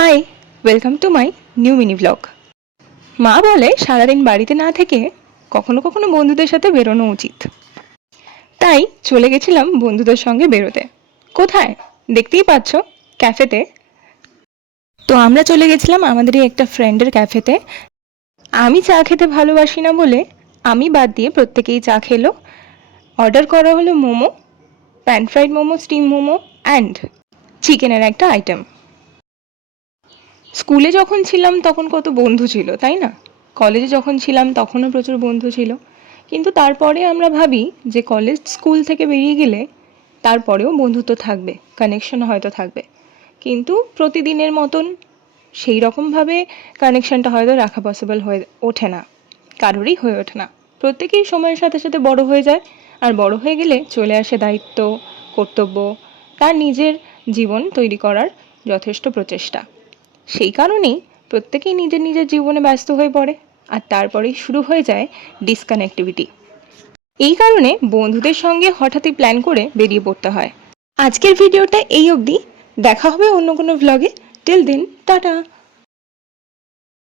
High, welcome to my new mini blog. মা বলে সারাদিন বাড়িতে না থেকে কখনো কখনো বন্ধুদের সাথে বেরোনো উচিত। তাই চলে গেছিলাম বন্ধুদের সঙ্গে বেরোতে। কোথায়? দেখতেই পাচ্ছ, ক্যাফেতে। তো আমরা চলে গেছিলাম আমাদেরই একটা ফ্রেন্ডের ক্যাফেতে। আমি চা খেতে ভালোবাসি না বলে আমি বাদ দিয়ে প্রত্যেকেই চা খেলো। অর্ডার করা হলো momo, pan fried momo, steam momo and চিকেনের একটা আইটেম। স্কুলে যখন ছিলাম তখন কত বন্ধু ছিল, তাই না? কলেজে যখন ছিলাম তখনও প্রচুর বন্ধু ছিল। কিন্তু তারপরে আমরা ভাবি যে কলেজ স্কুল থেকে বেরিয়ে গেলে তারপরেও বন্ধুত্ব থাকবে, কানেকশন হয়তো থাকবে, কিন্তু প্রতিদিনের মতন সেই রকমভাবে কানেকশনটা হয়তো রাখা পসিবল হয়ে ওঠে না, কারোরই হয়ে ওঠে না। প্রত্যেকেই সময়ের সাথে সাথে বড় হয়ে যায়, আর বড় হয়ে গেলে চলে আসে দায়িত্ব, কর্তব্য, তার নিজের জীবন তৈরি করার যথেষ্ট প্রচেষ্টা। সেই কারণেই প্রত্যেকেই নিজের নিজের জীবনে ব্যস্ত হয়ে পড়ে, আর তারপরেই শুরু হয়ে যায় ডিসকানেক্টিভিটি। এই কারণে বন্ধুদের সঙ্গে হঠাৎই প্ল্যান করে বেরিয়ে পড়তে হয়। আজকের ভিডিওটা এই অবধি, দেখা হবে অন্য কোনো ভ্লগে। Till then, tata.